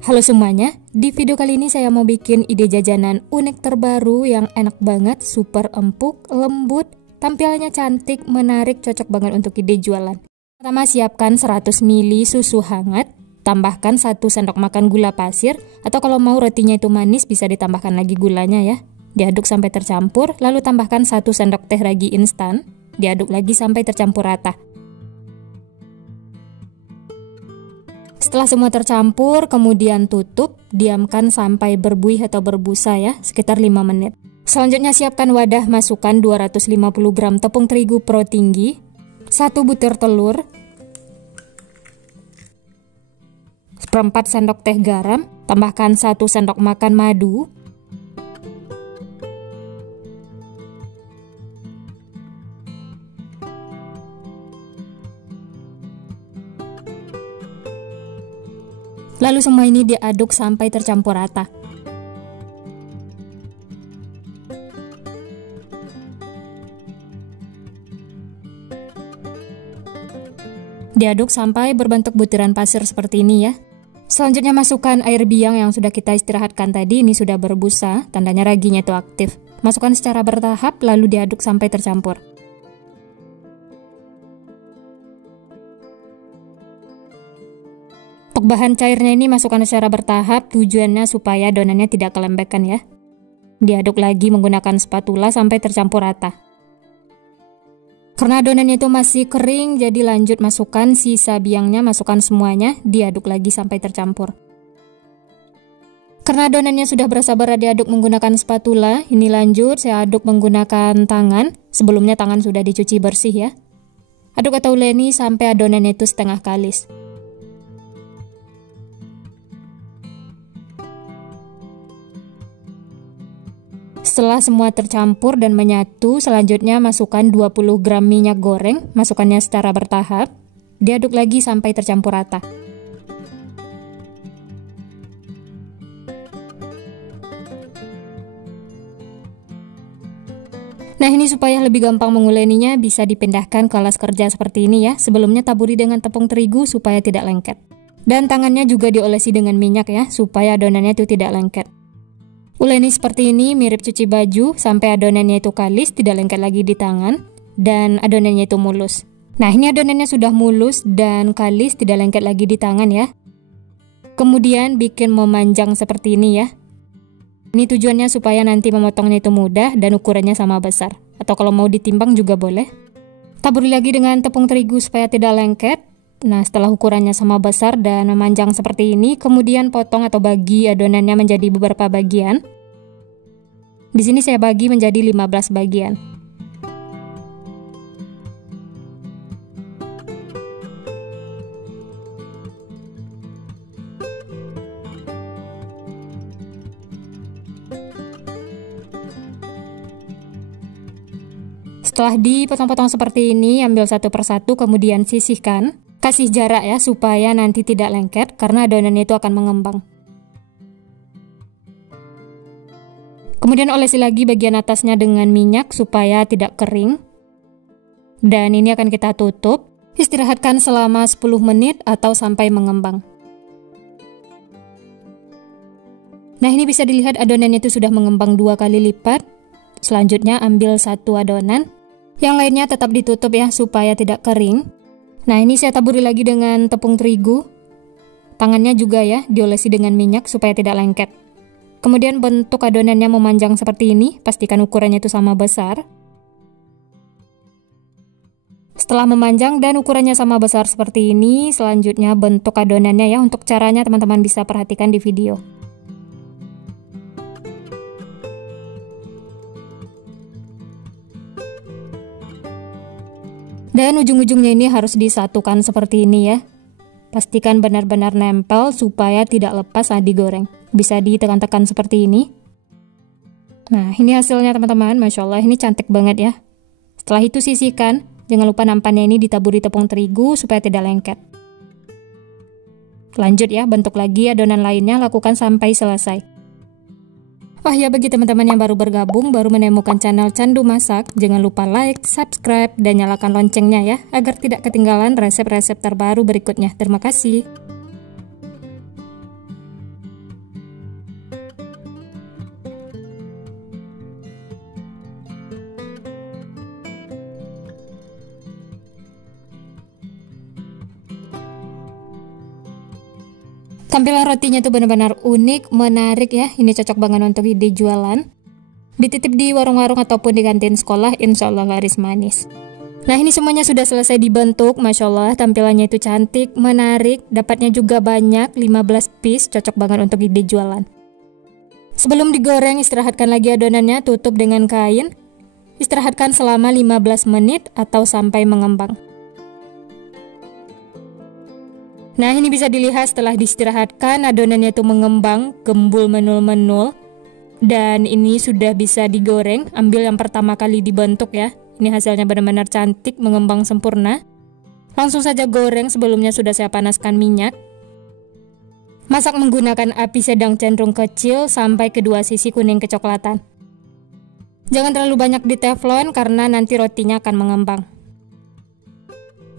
Halo semuanya, di video kali ini saya mau bikin ide jajanan unik terbaru yang enak banget, super empuk, lembut, tampilannya cantik, menarik, cocok banget untuk ide jualan. Pertama, siapkan 100 ml susu hangat, tambahkan 1 sendok makan gula pasir, atau kalau mau rotinya itu manis bisa ditambahkan lagi gulanya ya. Diaduk sampai tercampur, lalu tambahkan 1 sendok teh ragi instan, diaduk lagi sampai tercampur rata. Setelah semua tercampur, kemudian tutup, diamkan sampai berbuih atau berbusa ya, sekitar 5 menit. Selanjutnya siapkan wadah, masukkan 250 gram tepung terigu pro tinggi, 1 butir telur, 1/4 sendok teh garam, tambahkan 1 sendok makan madu, lalu semua ini diaduk sampai tercampur rata. Diaduk sampai berbentuk butiran pasir seperti ini ya. Selanjutnya masukkan air biang yang sudah kita istirahatkan tadi, ini sudah berbusa, tandanya raginya itu aktif. Masukkan secara bertahap lalu diaduk sampai tercampur. Untuk bahan cairnya ini masukkan secara bertahap, tujuannya supaya adonannya tidak kelembekan ya. Diaduk lagi menggunakan spatula sampai tercampur rata. Karena adonannya itu masih kering, jadi lanjut masukkan sisa biangnya, masukkan semuanya, diaduk lagi sampai tercampur. Karena adonannya sudah berasa berat diaduk menggunakan spatula, ini lanjut saya aduk menggunakan tangan. Sebelumnya tangan sudah dicuci bersih ya. Aduk atau uleni sampai adonannya itu setengah kalis. Setelah semua tercampur dan menyatu, selanjutnya masukkan 20 gram minyak goreng, masukkannya secara bertahap, diaduk lagi sampai tercampur rata. Nah ini supaya lebih gampang menguleninya, bisa dipindahkan ke alas kerja seperti ini ya. Sebelumnya taburi dengan tepung terigu supaya tidak lengket. Dan tangannya juga diolesi dengan minyak ya, supaya adonannya itu tidak lengket. Uleni seperti ini mirip cuci baju sampai adonannya itu kalis, tidak lengket lagi di tangan, dan adonannya itu mulus. Nah ini adonannya sudah mulus dan kalis, tidak lengket lagi di tangan ya. Kemudian bikin memanjang seperti ini ya. Ini tujuannya supaya nanti memotongnya itu mudah dan ukurannya sama besar. Atau kalau mau ditimbang juga boleh. Taburi lagi dengan tepung terigu supaya tidak lengket. Nah setelah ukurannya sama besar dan memanjang seperti ini, kemudian potong atau bagi adonannya menjadi beberapa bagian. Di sini saya bagi menjadi 15 bagian. Setelah dipotong-potong seperti ini, ambil satu persatu kemudian sisihkan. Kasih jarak ya supaya nanti tidak lengket karena adonannya itu akan mengembang. Kemudian olesi lagi bagian atasnya dengan minyak supaya tidak kering. Dan ini akan kita tutup. Istirahatkan selama 10 menit atau sampai mengembang. Nah ini bisa dilihat adonannya itu sudah mengembang 2 kali lipat. Selanjutnya ambil satu adonan. Yang lainnya tetap ditutup ya supaya tidak kering. Nah ini saya taburi lagi dengan tepung terigu. Tangannya juga ya diolesi dengan minyak supaya tidak lengket. Kemudian bentuk adonannya memanjang seperti ini, pastikan ukurannya itu sama besar. Setelah memanjang dan ukurannya sama besar seperti ini, selanjutnya bentuk adonannya ya. Untuk caranya teman-teman bisa perhatikan di video. Dan ujung-ujungnya ini harus disatukan seperti ini ya. Pastikan benar-benar nempel supaya tidak lepas saat digoreng. Bisa ditekan-tekan seperti ini. Nah ini hasilnya teman-teman, Masya Allah ini cantik banget ya. Setelah itu sisihkan, jangan lupa nampannya ini ditaburi tepung terigu supaya tidak lengket. Lanjut ya, bentuk lagi adonan lainnya, lakukan sampai selesai. Oh ya, bagi teman-teman yang baru bergabung, baru menemukan channel Candu Masak, jangan lupa like, subscribe, dan nyalakan loncengnya ya, agar tidak ketinggalan resep-resep terbaru berikutnya. Terima kasih. Tampilan rotinya tuh benar-benar unik, menarik ya. Ini cocok banget untuk ide jualan. Dititip di warung-warung ataupun di kantin sekolah, insya Allah laris manis. Nah, ini semuanya sudah selesai dibentuk. Masya Allah, tampilannya itu cantik, menarik. Dapatnya juga banyak, 15 piece, cocok banget untuk ide jualan. Sebelum digoreng, istirahatkan lagi adonannya, tutup dengan kain. Istirahatkan selama 15 menit atau sampai mengembang. Nah, ini bisa dilihat setelah diistirahatkan adonannya itu mengembang, gembul menul-menul. Dan ini sudah bisa digoreng. Ambil yang pertama kali dibentuk ya. Ini hasilnya benar-benar cantik, mengembang sempurna. Langsung saja goreng, sebelumnya sudah saya panaskan minyak. Masak menggunakan api sedang cenderung kecil sampai kedua sisi kuning kecoklatan. Jangan terlalu banyak di teflon karena nanti rotinya akan mengembang.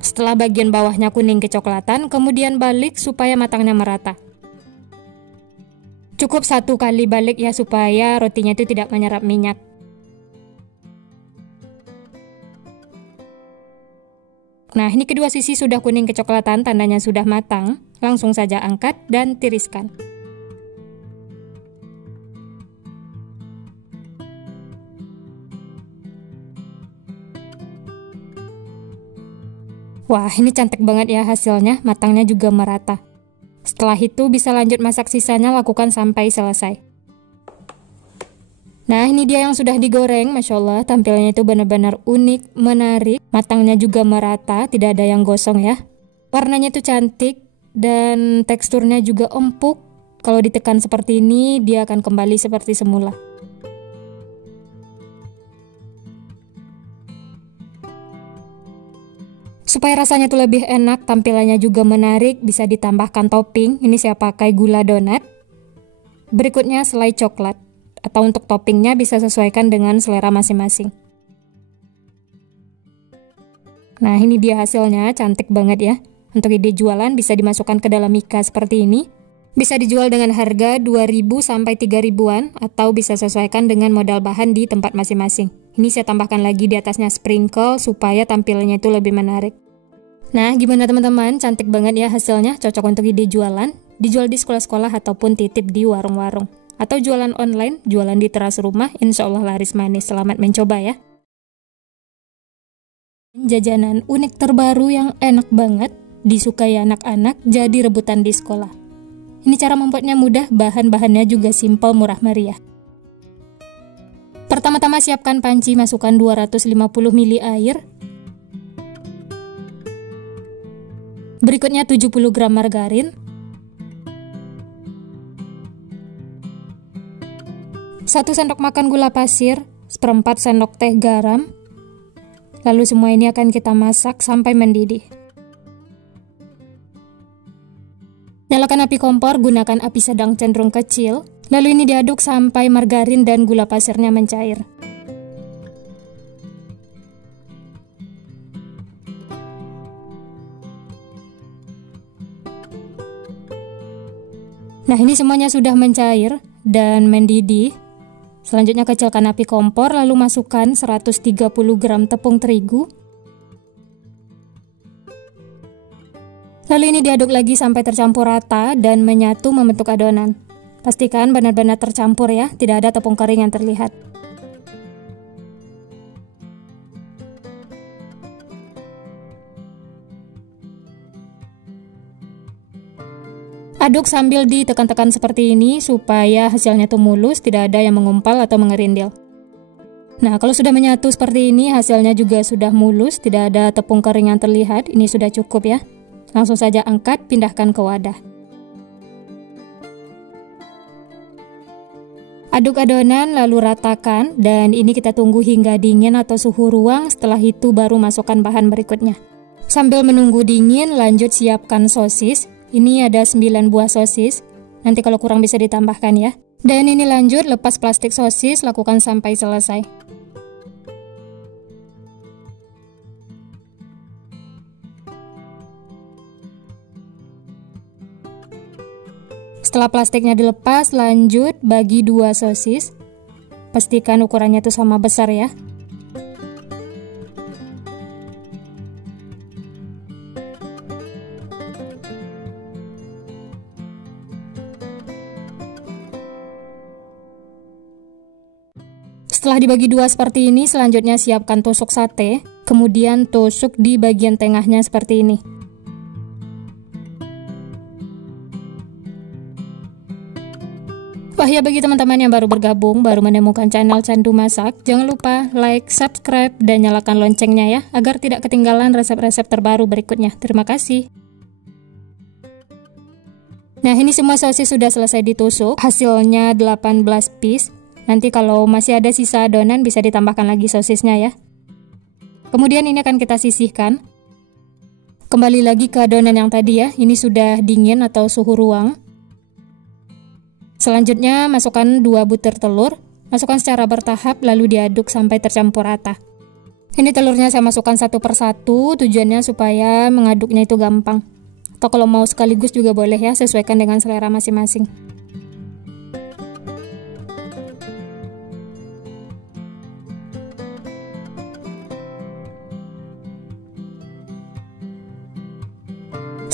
Setelah bagian bawahnya kuning kecoklatan, kemudian balik supaya matangnya merata. Cukup 1 kali balik ya supaya rotinya itu tidak menyerap minyak. Nah, ini kedua sisi sudah kuning kecoklatan, tandanya sudah matang. Langsung saja angkat dan tiriskan. Wah, ini cantik banget ya hasilnya, matangnya juga merata. Setelah itu bisa lanjut masak sisanya, lakukan sampai selesai. Nah, ini dia yang sudah digoreng, Masya Allah, tampilannya itu benar-benar unik, menarik, matangnya juga merata, tidak ada yang gosong ya. Warnanya itu cantik, dan teksturnya juga empuk. Kalau ditekan seperti ini, dia akan kembali seperti semula. Supaya rasanya tuh lebih enak, tampilannya juga menarik, bisa ditambahkan topping. Ini saya pakai gula donat. Berikutnya selai coklat. Atau untuk toppingnya bisa sesuaikan dengan selera masing-masing. Nah, ini dia hasilnya, cantik banget ya. Untuk ide jualan bisa dimasukkan ke dalam mika seperti ini. Bisa dijual dengan harga 2.000 sampai 3.000-an atau bisa sesuaikan dengan modal bahan di tempat masing-masing. Ini saya tambahkan lagi di atasnya sprinkle supaya tampilannya itu lebih menarik. Nah, gimana teman-teman? Cantik banget ya hasilnya, cocok untuk ide jualan, dijual di sekolah-sekolah ataupun titip di warung-warung. Atau jualan online, jualan di teras rumah, insya Allah laris manis. Selamat mencoba ya. Jajanan unik terbaru yang enak banget, disukai anak-anak, jadi rebutan di sekolah. Ini cara membuatnya mudah, bahan-bahannya juga simpel, murah meriah. Pertama-tama siapkan panci, masukkan 250 ml air. Berikutnya 70 gram margarin. 1 sendok makan gula pasir, 1/4 sendok teh garam. Lalu semua ini akan kita masak sampai mendidih. Nyalakan api kompor, gunakan api sedang cenderung kecil. Lalu ini diaduk sampai margarin dan gula pasirnya mencair. Nah, ini semuanya sudah mencair dan mendidih. Selanjutnya kecilkan api kompor, lalu masukkan 130 gram tepung terigu. Lalu ini diaduk lagi sampai tercampur rata dan menyatu membentuk adonan. Pastikan benar-benar tercampur ya, tidak ada tepung kering yang terlihat. Aduk sambil ditekan-tekan seperti ini supaya hasilnya tuh mulus, tidak ada yang mengumpal atau mengerindil. Nah, kalau sudah menyatu seperti ini, hasilnya juga sudah mulus, tidak ada tepung kering yang terlihat. Ini sudah cukup ya. Langsung saja angkat, pindahkan ke wadah. Aduk adonan lalu ratakan, dan ini kita tunggu hingga dingin atau suhu ruang. Setelah itu baru masukkan bahan berikutnya. Sambil menunggu dingin, lanjut siapkan sosis. Ini ada 9 buah sosis. Nanti kalau kurang bisa ditambahkan ya. Dan ini lanjut lepas plastik sosis, lakukan sampai selesai. Setelah plastiknya dilepas, lanjut bagi 2 sosis. Pastikan ukurannya itu sama besar ya. Setelah dibagi dua seperti ini, selanjutnya siapkan tusuk sate, kemudian tusuk di bagian tengahnya seperti ini. Wah ya, bagi teman-teman yang baru bergabung, baru menemukan channel Candu Masak, jangan lupa like, subscribe, dan nyalakan loncengnya ya, agar tidak ketinggalan resep-resep terbaru berikutnya. Terima kasih. Nah, ini semua sosis sudah selesai ditusuk, hasilnya 18 piece. Nanti kalau masih ada sisa adonan bisa ditambahkan lagi sosisnya ya. Kemudian ini akan kita sisihkan. Kembali lagi ke adonan yang tadi ya, ini sudah dingin atau suhu ruang. Selanjutnya masukkan 2 butir telur, masukkan secara bertahap lalu diaduk sampai tercampur rata. Ini telurnya saya masukkan satu persatu, tujuannya supaya mengaduknya itu gampang. Atau kalau mau sekaligus juga boleh ya, sesuaikan dengan selera masing-masing.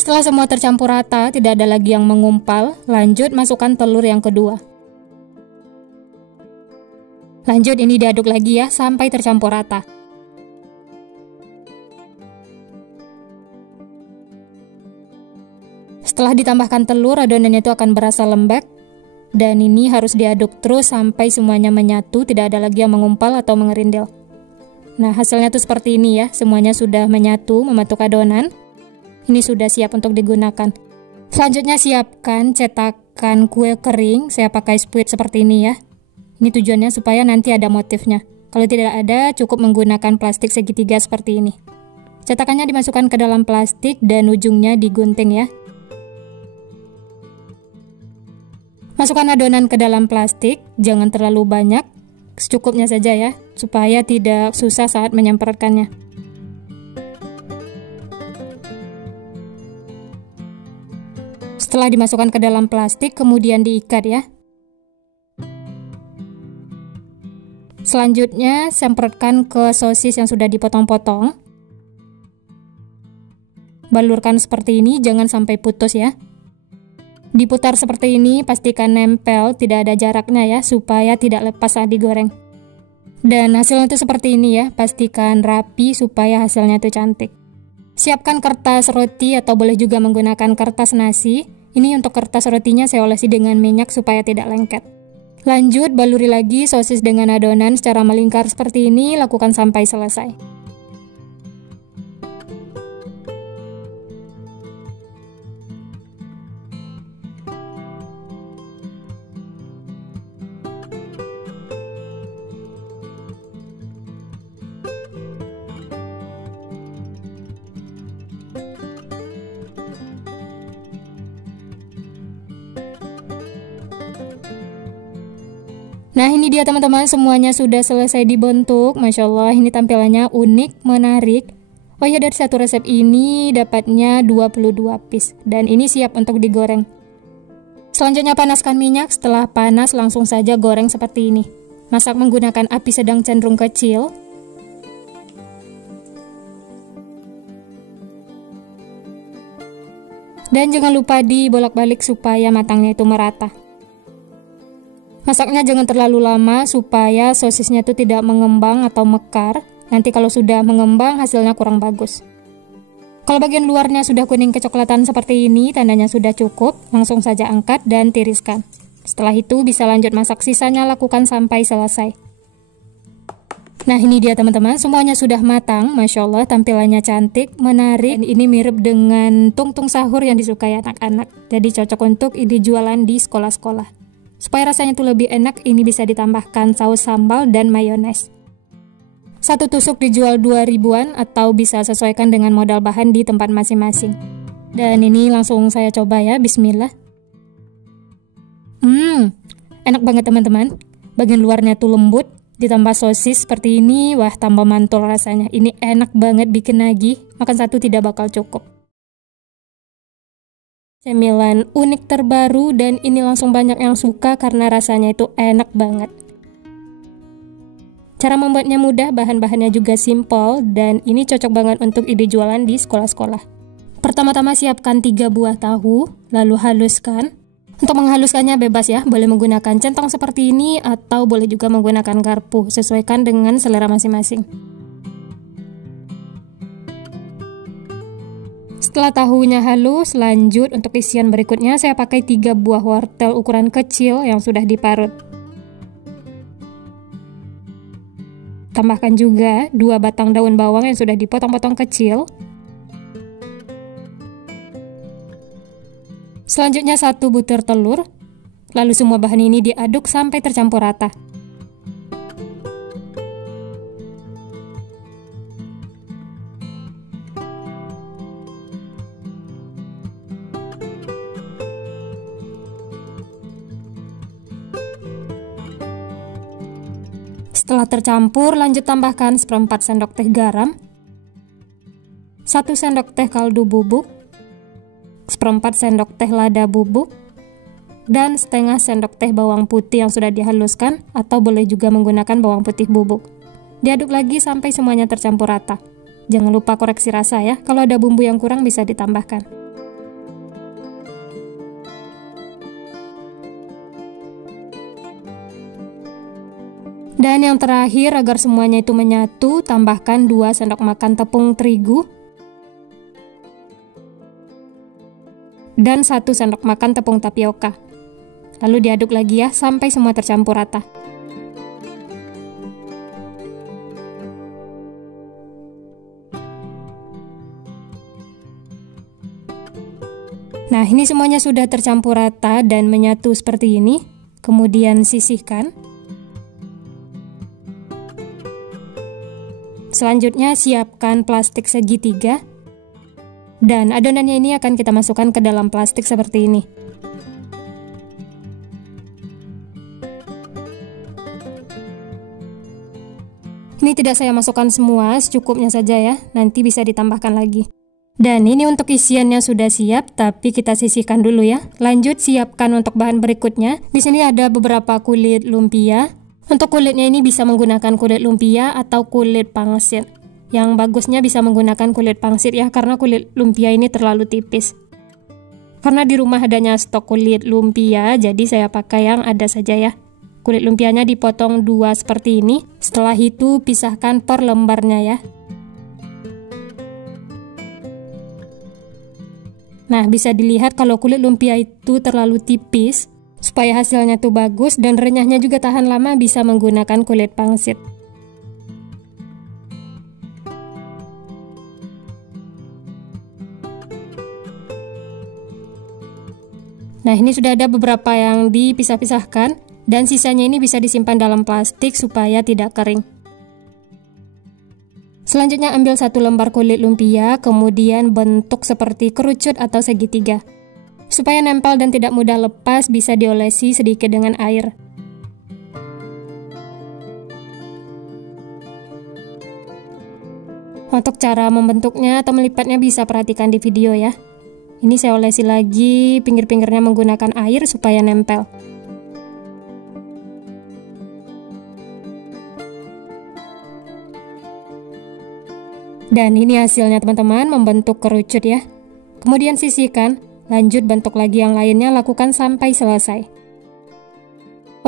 Setelah semua tercampur rata, tidak ada lagi yang mengumpal, lanjut masukkan telur yang kedua. Lanjut ini diaduk lagi ya, sampai tercampur rata. Setelah ditambahkan telur, adonannya itu akan berasa lembek. Dan ini harus diaduk terus sampai semuanya menyatu, tidak ada lagi yang mengumpal atau mengerindil. Nah, hasilnya tuh seperti ini ya, semuanya sudah menyatu, membentuk adonan. Ini sudah siap untuk digunakan. Selanjutnya siapkan cetakan kue kering, saya pakai spuit seperti ini ya. Ini tujuannya supaya nanti ada motifnya. Kalau tidak ada, cukup menggunakan plastik segitiga seperti ini. Cetakannya dimasukkan ke dalam plastik dan ujungnya digunting ya. Masukkan adonan ke dalam plastik, jangan terlalu banyak, secukupnya saja ya, supaya tidak susah saat menyemprotkannya. Setelah dimasukkan ke dalam plastik, kemudian diikat ya. Selanjutnya, semprotkan ke sosis yang sudah dipotong-potong. Balurkan seperti ini, jangan sampai putus ya. Diputar seperti ini, pastikan nempel, tidak ada jaraknya ya, supaya tidak lepas saat digoreng. Dan hasilnya itu seperti ini ya, pastikan rapi supaya hasilnya itu cantik. Siapkan kertas roti atau boleh juga menggunakan kertas nasi. Ini untuk kertas rotinya saya olesi dengan minyak supaya tidak lengket. Lanjut, baluri lagi sosis dengan adonan secara melingkar seperti ini, lakukan sampai selesai. Nah, ini dia teman-teman, semuanya sudah selesai dibentuk. Masya Allah, ini tampilannya unik, menarik. Oh ya, dari satu resep ini dapatnya 22 piece. Dan ini siap untuk digoreng. Selanjutnya panaskan minyak, setelah panas langsung saja goreng seperti ini. Masak menggunakan api sedang cenderung kecil. Dan jangan lupa dibolak-balik supaya matangnya itu merata. Masaknya jangan terlalu lama supaya sosisnya itu tidak mengembang atau mekar. Nanti kalau sudah mengembang hasilnya kurang bagus. Kalau bagian luarnya sudah kuning kecoklatan seperti ini, tandanya sudah cukup. Langsung saja angkat dan tiriskan. Setelah itu bisa lanjut masak, sisanya lakukan sampai selesai. Nah, ini dia teman-teman, semuanya sudah matang. Masya Allah, tampilannya cantik, menarik. Dan ini mirip dengan tungtung sahur yang disukai anak-anak. Jadi cocok untuk dijualan di sekolah-sekolah. Supaya rasanya itu lebih enak, ini bisa ditambahkan saus sambal dan mayones. Satu tusuk dijual 2 ribuan atau bisa sesuaikan dengan modal bahan di tempat masing-masing. Dan ini langsung saya coba ya, bismillah. Enak banget teman-teman. Bagian luarnya tuh lembut, ditambah sosis seperti ini, wah tambah mantul rasanya. Ini enak banget, bikin nagih, makan satu tidak bakal cukup. Cemilan unik terbaru dan ini langsung banyak yang suka karena rasanya itu enak banget. Cara membuatnya mudah, bahan-bahannya juga simpel dan ini cocok banget untuk ide jualan di sekolah-sekolah. Pertama-tama siapkan 3 buah tahu, lalu haluskan. Untuk menghaluskannya bebas ya, boleh menggunakan centong seperti ini atau boleh juga menggunakan garpu, sesuaikan dengan selera masing-masing. Setelah tahunya halus, lanjut untuk isian berikutnya saya pakai 3 buah wortel ukuran kecil yang sudah diparut. Tambahkan juga 2 batang daun bawang yang sudah dipotong-potong kecil. Selanjutnya 1 butir telur, lalu semua bahan ini diaduk sampai tercampur rata. Setelah tercampur, lanjut tambahkan 1/4 sendok teh garam, 1 sendok teh kaldu bubuk, 1/4 sendok teh lada bubuk, dan setengah sendok teh bawang putih yang sudah dihaluskan, atau boleh juga menggunakan bawang putih bubuk. Diaduk lagi sampai semuanya tercampur rata. Jangan lupa koreksi rasa ya, kalau ada bumbu yang kurang bisa ditambahkan. Dan yang terakhir, agar semuanya itu menyatu, tambahkan 2 sendok makan tepung terigu dan 1 sendok makan tepung tapioka. Lalu diaduk lagi ya, sampai semua tercampur rata. Nah, ini semuanya sudah tercampur rata dan menyatu seperti ini. Kemudian sisihkan. Selanjutnya siapkan plastik segitiga. Dan adonannya ini akan kita masukkan ke dalam plastik seperti ini. Ini tidak saya masukkan semua, secukupnya saja ya. Nanti bisa ditambahkan lagi. Dan ini untuk isiannya sudah siap, tapi kita sisihkan dulu ya. Lanjut siapkan untuk bahan berikutnya. Di sini ada beberapa kulit lumpia. Untuk kulitnya ini bisa menggunakan kulit lumpia atau kulit pangsit. Yang bagusnya bisa menggunakan kulit pangsit ya, karena kulit lumpia ini terlalu tipis. Karena di rumah adanya stok kulit lumpia, jadi saya pakai yang ada saja ya. Kulit lumpianya dipotong 2 seperti ini. Setelah itu pisahkan per lembarnya ya. Nah, bisa dilihat kalau kulit lumpia itu terlalu tipis. Supaya hasilnya tuh bagus dan renyahnya juga tahan lama, bisa menggunakan kulit pangsit. Nah, ini sudah ada beberapa yang dipisah-pisahkan dan sisanya ini bisa disimpan dalam plastik supaya tidak kering. Selanjutnya ambil 1 lembar kulit lumpia, kemudian bentuk seperti kerucut atau segitiga. Supaya nempel dan tidak mudah lepas, bisa diolesi sedikit dengan air. Untuk cara membentuknya atau melipatnya bisa perhatikan di video ya. Ini saya olesi lagi pinggir-pinggirnya menggunakan air supaya nempel. Dan ini hasilnya teman-teman, membentuk kerucut ya. Kemudian sisihkan. Lanjut bentuk lagi yang lainnya, lakukan sampai selesai.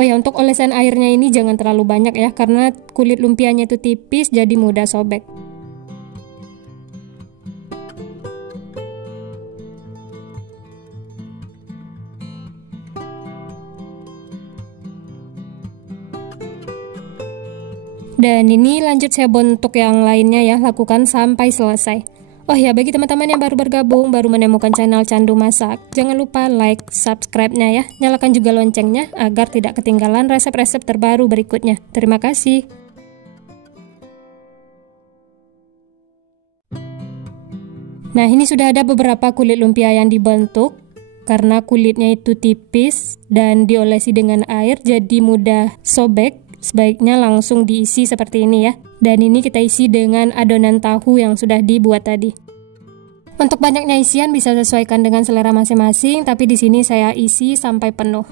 Oh ya, untuk olesan airnya ini jangan terlalu banyak ya, karena kulit lumpianya itu tipis jadi mudah sobek. Dan ini lanjut saya bentuk yang lainnya ya, lakukan sampai selesai. Oh ya, bagi teman-teman yang baru bergabung, baru menemukan channel Candu Masak, jangan lupa like, subscribe-nya ya. Nyalakan juga loncengnya agar tidak ketinggalan resep-resep terbaru berikutnya. Terima kasih. Nah, ini sudah ada beberapa kulit lumpia yang dibentuk. Karena kulitnya itu tipis dan diolesi dengan air, jadi mudah sobek. Sebaiknya langsung diisi seperti ini ya. Dan ini kita isi dengan adonan tahu yang sudah dibuat tadi. Untuk banyaknya isian bisa sesuaikan dengan selera masing-masing, tapi di sini saya isi sampai penuh.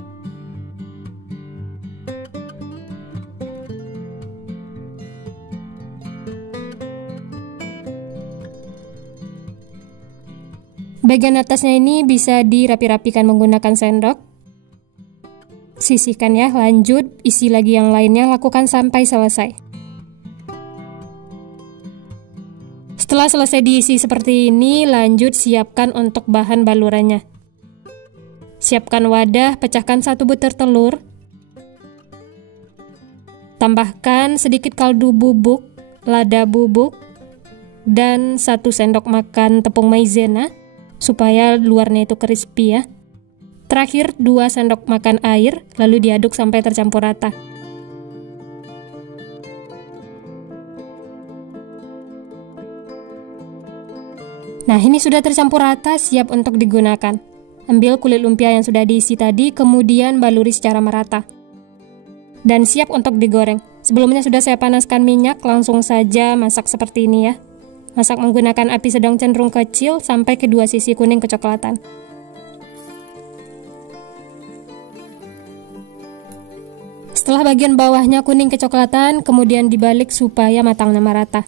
Bagian atasnya ini bisa dirapi-rapikan menggunakan sendok. Sisihkan ya, lanjut isi lagi yang lainnya, lakukan sampai selesai. Setelah selesai diisi seperti ini, lanjut siapkan untuk bahan balurannya. Siapkan wadah, pecahkan 1 butir telur. Tambahkan sedikit kaldu bubuk, lada bubuk, dan 1 sendok makan tepung maizena supaya luarnya itu crispy ya. Terakhir 2 sendok makan air, lalu diaduk sampai tercampur rata. Nah, ini sudah tercampur rata, siap untuk digunakan. Ambil kulit lumpia yang sudah diisi tadi, kemudian baluri secara merata. Dan siap untuk digoreng. Sebelumnya sudah saya panaskan minyak, langsung saja masak seperti ini ya. Masak menggunakan api sedang cenderung kecil sampai kedua sisi kuning kecoklatan. Setelah bagian bawahnya kuning kecoklatan, kemudian dibalik supaya matangnya merata.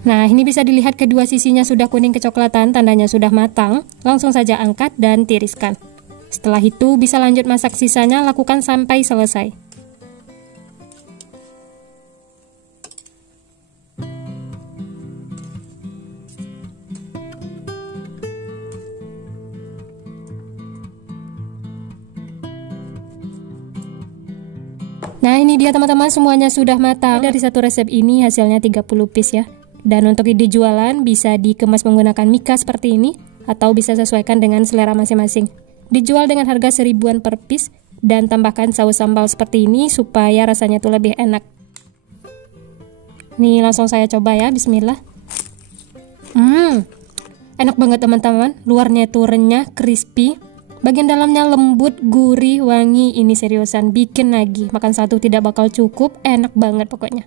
Nah, ini bisa dilihat kedua sisinya sudah kuning kecoklatan, tandanya sudah matang. Langsung saja angkat dan tiriskan. Setelah itu bisa lanjut masak sisanya, lakukan sampai selesai. Nah, ini dia teman-teman, semuanya sudah matang. Dari satu resep ini hasilnya 30 piece ya. Dan untuk ide jualan bisa dikemas menggunakan mika seperti ini, atau bisa sesuaikan dengan selera masing-masing. Dijual dengan harga 1000-an per piece, dan tambahkan saus sambal seperti ini supaya rasanya tuh lebih enak. Nih langsung saya coba ya, bismillah. Enak banget teman-teman, luarnya tuh renyah, crispy, bagian dalamnya lembut, gurih, wangi. Ini seriusan bikin lagi, makan satu tidak bakal cukup, enak banget pokoknya.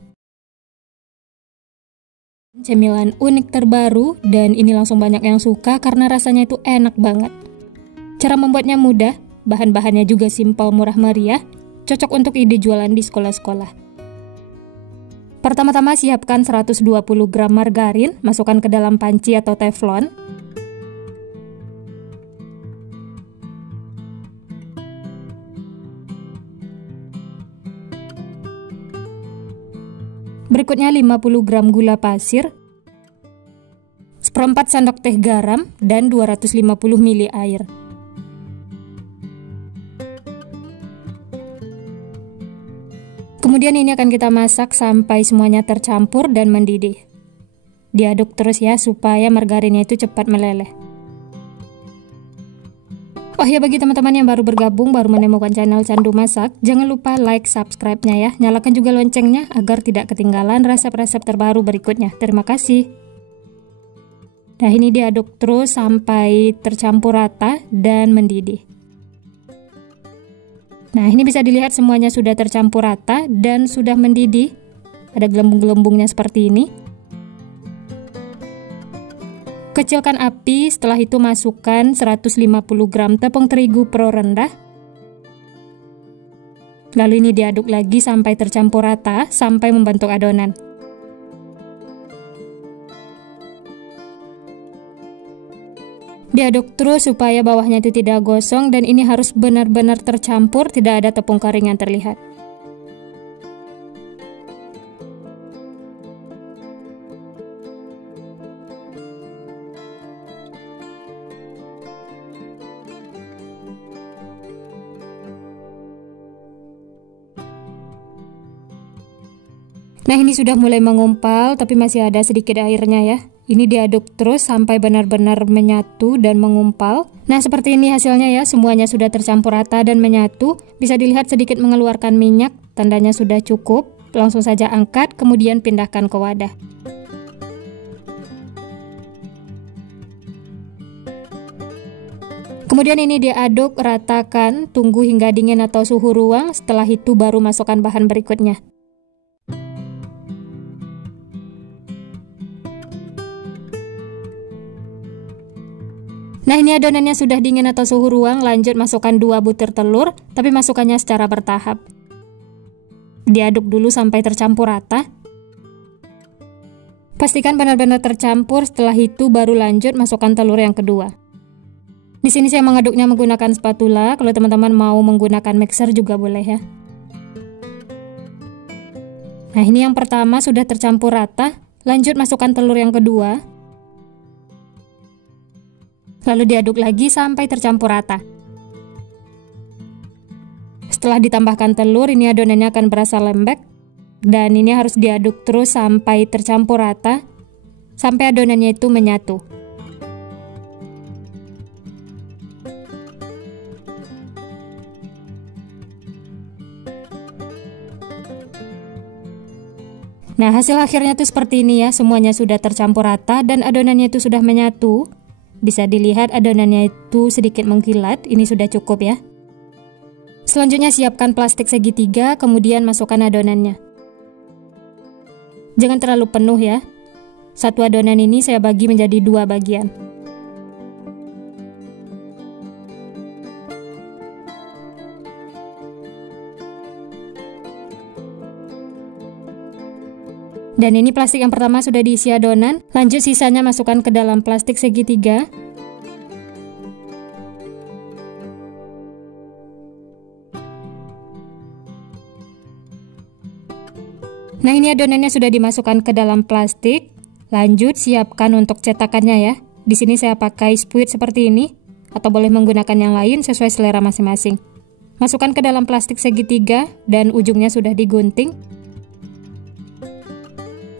Cemilan unik terbaru, dan ini langsung banyak yang suka karena rasanya itu enak banget. Cara membuatnya mudah, bahan-bahannya juga simpel, murah meriah, cocok untuk ide jualan di sekolah-sekolah. Pertama-tama siapkan 120 gram margarin, masukkan ke dalam panci atau teflon. Berikutnya 50 gram gula pasir, 1/4 sendok teh garam, dan 250 ml air. Kemudian ini akan kita masak sampai semuanya tercampur dan mendidih. Diaduk terus ya supaya margarinnya itu cepat meleleh. Oh ya, bagi teman-teman yang baru bergabung, baru menemukan channel Candu Masak, jangan lupa like, subscribe-nya ya. Nyalakan juga loncengnya agar tidak ketinggalan resep-resep terbaru berikutnya. Terima kasih. Nah, ini diaduk terus sampai tercampur rata dan mendidih. Nah, ini bisa dilihat semuanya sudah tercampur rata dan sudah mendidih. Ada gelembung-gelembungnya seperti ini. Kecilkan api, setelah itu masukkan 150 gram tepung terigu pro rendah. Lalu ini diaduk lagi sampai tercampur rata, sampai membentuk adonan. Diaduk terus supaya bawahnya itu tidak gosong, dan ini harus benar-benar tercampur, tidak ada tepung kering yang terlihat. Nah, ini sudah mulai mengumpal, tapi masih ada sedikit airnya ya. Ini diaduk terus sampai benar-benar menyatu dan mengumpal. Nah, seperti ini hasilnya ya, semuanya sudah tercampur rata dan menyatu. Bisa dilihat sedikit mengeluarkan minyak, tandanya sudah cukup. Langsung saja angkat, kemudian pindahkan ke wadah. Kemudian ini diaduk, ratakan, tunggu hingga dingin atau suhu ruang. Setelah itu baru masukkan bahan berikutnya. Nah, ini adonannya sudah dingin atau suhu ruang, lanjut masukkan 2 butir telur, tapi masukkannya secara bertahap. Diaduk dulu sampai tercampur rata. Pastikan benar-benar tercampur, setelah itu baru lanjut masukkan telur yang kedua. Di sini saya mengaduknya menggunakan spatula, kalau teman-teman mau menggunakan mixer juga boleh ya. Nah, ini yang pertama sudah tercampur rata, lanjut masukkan telur yang kedua. Lalu diaduk lagi sampai tercampur rata. Setelah ditambahkan telur, ini adonannya akan berasa lembek. Dan ini harus diaduk terus sampai tercampur rata, sampai adonannya itu menyatu. Nah, hasil akhirnya tuh seperti ini ya, semuanya sudah tercampur rata dan adonannya itu sudah menyatu. Bisa dilihat adonannya itu sedikit mengkilat, ini sudah cukup ya. Selanjutnya siapkan plastik segitiga, kemudian masukkan adonannya. Jangan terlalu penuh ya. Satu adonan ini saya bagi menjadi 2 bagian. Dan ini plastik yang pertama sudah diisi adonan, lanjut sisanya masukkan ke dalam plastik segitiga. Nah, ini adonannya sudah dimasukkan ke dalam plastik. Lanjut siapkan untuk cetakannya ya. Di sini saya pakai spuit seperti ini, atau boleh menggunakan yang lain sesuai selera masing-masing. Masukkan ke dalam plastik segitiga dan ujungnya sudah digunting.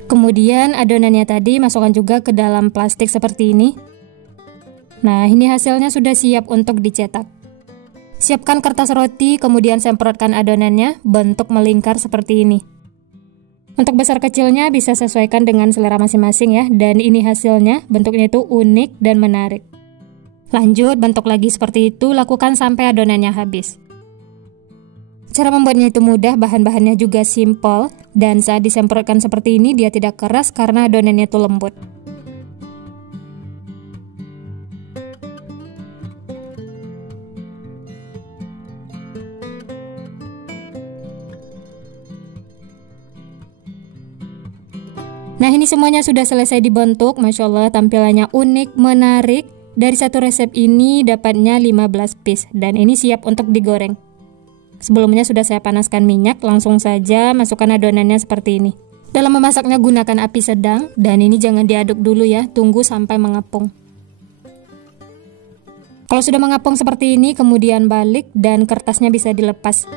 Kemudian adonannya tadi masukkan juga ke dalam plastik seperti ini. Nah, ini hasilnya sudah siap untuk dicetak. Siapkan kertas roti, kemudian semprotkan adonannya, bentuk melingkar seperti ini. Untuk besar kecilnya bisa sesuaikan dengan selera masing-masing ya, dan ini hasilnya, bentuknya itu unik dan menarik. Lanjut, bentuk lagi seperti itu, lakukan sampai adonannya habis. Cara membuatnya itu mudah, bahan-bahannya juga simple, dan saat disemprotkan seperti ini dia tidak keras karena adonannya itu lembut. Nah, ini semuanya sudah selesai dibentuk. Masya Allah, tampilannya unik, menarik. Dari satu resep ini dapatnya 15 piece, dan ini siap untuk digoreng. Sebelumnya sudah saya panaskan minyak, langsung saja masukkan adonannya seperti ini. Dalam memasaknya gunakan api sedang, dan ini jangan diaduk dulu ya, tunggu sampai mengapung. Kalau sudah mengapung seperti ini, kemudian balik dan kertasnya bisa dilepas.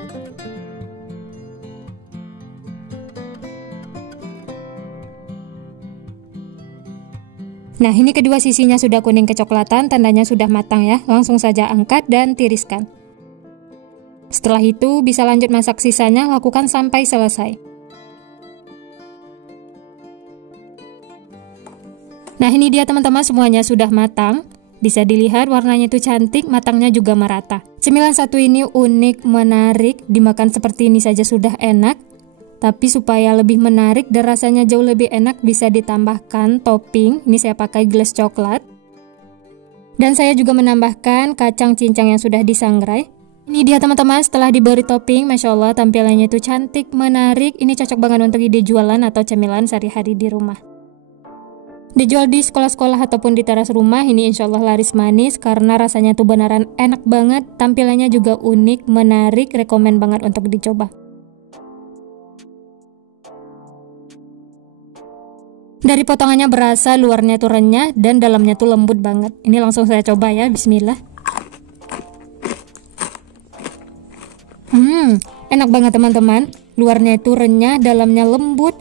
Nah, ini kedua sisinya sudah kuning kecoklatan, tandanya sudah matang ya. Langsung saja angkat dan tiriskan. Setelah itu bisa lanjut masak sisanya, lakukan sampai selesai. Nah, ini dia teman-teman, semuanya sudah matang. Bisa dilihat warnanya itu cantik, matangnya juga merata. Cemilan satu ini unik, menarik, dimakan seperti ini saja sudah enak. Tapi supaya lebih menarik dan rasanya jauh lebih enak, bisa ditambahkan topping. Ini saya pakai glaze coklat. Dan saya juga menambahkan kacang cincang yang sudah disangrai. Ini dia teman-teman, setelah diberi topping, Masya Allah tampilannya itu cantik, menarik. Ini cocok banget untuk ide jualan atau cemilan sehari-hari di rumah. Dijual di sekolah-sekolah ataupun di teras rumah, ini insya Allah laris manis karena rasanya tuh beneran enak banget. Tampilannya juga unik, menarik, rekomen banget untuk dicoba. Dari potongannya berasa, luarnya tuh renyah dan dalamnya tuh lembut banget. Ini langsung saya coba ya, bismillah. Enak banget teman-teman. Luarnya itu renyah, dalamnya lembut.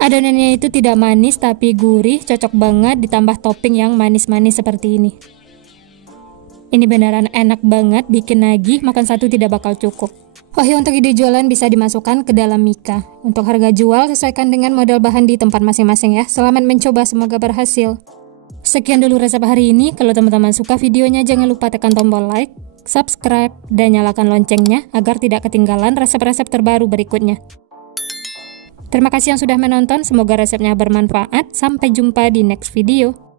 Adonannya itu tidak manis tapi gurih, cocok banget ditambah topping yang manis-manis seperti ini. Ini beneran enak banget, bikin nagih, makan satu tidak bakal cukup. Oh ya, untuk ide jualan bisa dimasukkan ke dalam mika. Untuk harga jual sesuaikan dengan modal bahan di tempat masing-masing ya. Selamat mencoba, semoga berhasil. Sekian dulu resep hari ini. Kalau teman-teman suka videonya, jangan lupa tekan tombol like, subscribe, dan nyalakan loncengnya agar tidak ketinggalan resep-resep terbaru berikutnya. Terima kasih yang sudah menonton, semoga resepnya bermanfaat. Sampai jumpa di next video.